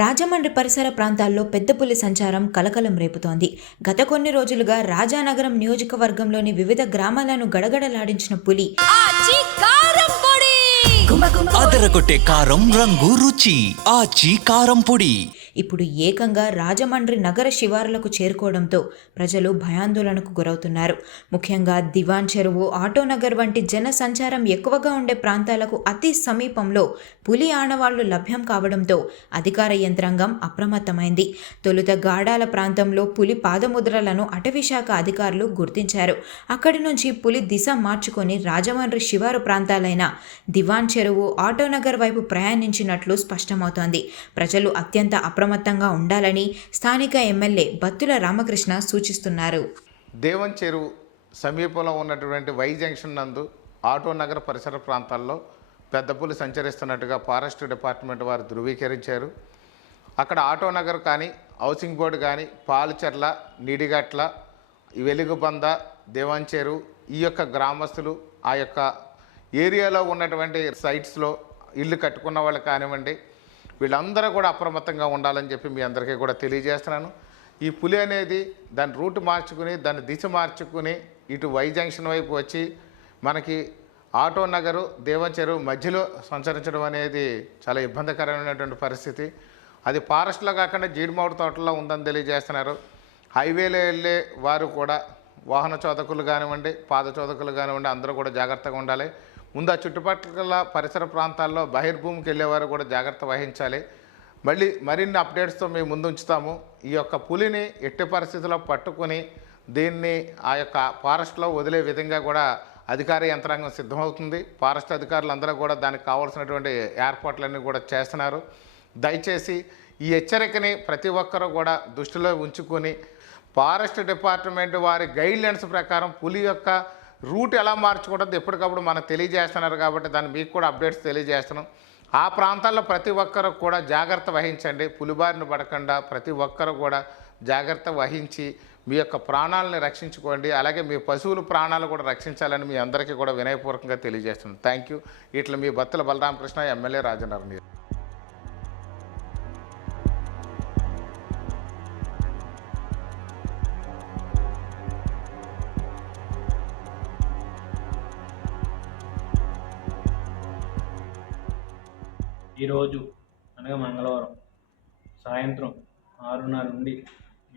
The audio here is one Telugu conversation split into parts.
రాజమండ్రి పరిసర ప్రాంతాల్లో పెద్ద పులి సంచారం కలకలం రేపుతోంది. గత కొన్ని రోజులుగా రాజానగరం నియోజకవర్గంలోని వివిధ గ్రామాలను గడగడలాడించిన పులి అదరగొట్టే కారం రంగు రుచి ఆచి కారం పొడి ఇప్పుడు ఏకంగా రాజమండ్రి నగర శివారులకు చేరుకోవడంతో ప్రజలు భయాందోళనకు గురవుతున్నారు. ముఖ్యంగా దివాన్ చెరువు, ఆటోనగర్ వంటి జన సంచారం ఎక్కువగా ఉండే ప్రాంతాలకు అతి సమీపంలో పులి ఆనవాళ్లు లభ్యం కావడంతో అధికార యంత్రాంగం అప్రమత్తమైంది. తొలుత గాడాల ప్రాంతంలో పులి పాదముద్రలను అటవీశాఖ అధికారులు గుర్తించారు. అక్కడి నుంచి పులి దిశ మార్చుకొని రాజమండ్రి శివారు ప్రాంతాలైన దివాన్ చెరువు, ఆటోనగర్ వైపు ప్రయాణించినట్లు స్పష్టమవుతోంది. ప్రజలు అత్యంత అప్రమత్తంగా ఉండాలని స్థానిక ఎమ్మెల్యే బత్తుల రామకృష్ణ సూచిస్తున్నారు. దేవన్ చెరువు సమీపంలో ఉన్నటువంటి వై జంక్షన్ నందు ఆటోనగర్ పరిసర ప్రాంతాల్లో పెద్ద పులి సంచరిస్తున్నట్టుగా ఫారెస్ట్ డిపార్ట్మెంట్ వారు ధృవీకరించారు. అక్కడ ఆటోనగర్ కానీ, హౌసింగ్ బోర్డు కానీ, పాలచెర్ల, నీడిగట్ల, వెలుగుబంద, దేవన్ చెరువు ఈ యొక్క గ్రామస్తులు ఆ యొక్క ఏరియాలో ఉన్నటువంటి సైట్స్లో ఇల్లు కట్టుకున్న వాళ్ళు కానివ్వండి, వీళ్ళందరూ కూడా అప్రమత్తంగా ఉండాలని చెప్పి మీ అందరికీ కూడా తెలియజేస్తున్నాను. ఈ పులి అనేది దాని రూట్ మార్చుకుని, దాని దిశ మార్చుకుని ఇటు వై జంక్షన్ వైపు వచ్చి మనకి ఆటోనగరు, దేవన్ చెరువు మధ్యలో సంచరించడం అనేది చాలా ఇబ్బందికరమైనటువంటి పరిస్థితి. అది ఫారెస్ట్లో కాకుండా జీడిమామిడి తోటలో ఉందని తెలియజేస్తున్నారు. హైవేలో వెళ్ళే వారు కూడా వాహన చోదకులు కానివ్వండి, పాద చోదకులు కానివ్వండి, అందరూ కూడా జాగ్రత్తగా ఉండాలి. ముందు ఆ చుట్టుపక్కల పరిసర ప్రాంతాల్లో బహిర్భూమికి వెళ్ళేవారు కూడా జాగ్రత్త వహించాలి. మరిన్ని అప్డేట్స్తో మేము ముందు ఉంచుతాము. ఈ యొక్క పులిని ఎట్టి పరిస్థితుల్లో పట్టుకుని దీన్ని ఆ యొక్క ఫారెస్ట్లో వదిలే విధంగా కూడా అధికార యంత్రాంగం సిద్ధమవుతుంది. ఫారెస్ట్ అధికారులందరూ కూడా దానికి కావాల్సినటువంటి ఏర్పాట్లన్నీ కూడా చేస్తున్నారు. దయచేసి ఈ హెచ్చరికని ప్రతి ఒక్కరూ కూడా దృష్టిలో ఉంచుకొని ఫారెస్ట్ డిపార్ట్మెంట్ వారి గైడ్లైన్స్ ప్రకారం పులి యొక్క రూట్ ఎలా మార్చుకుంటుంది ఎప్పటికప్పుడు మనకు తెలియజేస్తున్నారు. కాబట్టి దాన్ని మీకు కూడా అప్డేట్స్ తెలియజేస్తున్నాం. ఆ ప్రాంతాల్లో ప్రతి ఒక్కరు కూడా జాగ్రత్త వహించండి. పులిబారిన పడకుండా ప్రతి ఒక్కరు కూడా జాగ్రత్త వహించి మీ యొక్క ప్రాణాలను రక్షించుకోండి. అలాగే మీ పశువుల ప్రాణాలు కూడా రక్షించాలని మీ అందరికీ కూడా వినయపూర్వకంగా తెలియజేస్తున్నాం. Thank you. ఇట్లా మీ బత్తుల బలరామకృష్ణ, ఎమ్మెల్యే రాజనగరం. ఈరోజు అనగా మంగళవారం సాయంత్రం 6:30 నుండి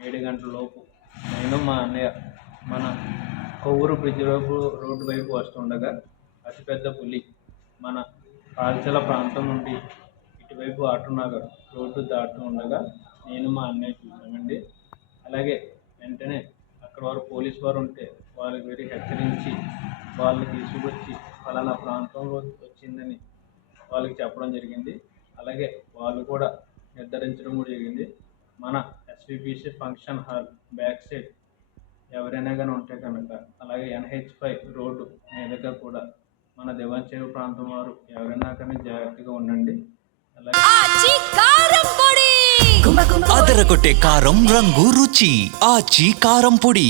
7 గంటల లోపు నేను మా అన్నయ్య మన కొవ్వూరు బ్రిడ్జ్ రోడ్డు వైపు వస్తుండగా అతిపెద్ద పులి మన పాల్చెల ప్రాంతం నుండి ఇటువైపు ఆటోనగర్ రోడ్డు దాటుతూ ఉండగా నేను మా అన్నయ్య చూసామండి. అలాగే వెంటనే అక్కడ వారు పోలీసు వారు ఉంటే వాళ్ళకి వెళ్ళి హెచ్చరించి వాళ్ళని తీసుకొచ్చి ఫలానా ప్రాంతంలో వచ్చిందని వాళ్ళకి చెప్పడం జరిగింది. అలాగే వాళ్ళు కూడా నిర్ధారించడం కూడా జరిగింది. మన SVBC function hall back side ఎవరైనా కానీ ఉంటే కనుక, అలాగే NH5 రోడ్డు మీదుగా కూడా మన దివాన్ చెరువు ప్రాంతం వారు ఎవరైనా కానీ జాగ్రత్తగా ఉండండి. అదరగొట్టే కారం రంగు రుచి ఆచి కారం పొడి.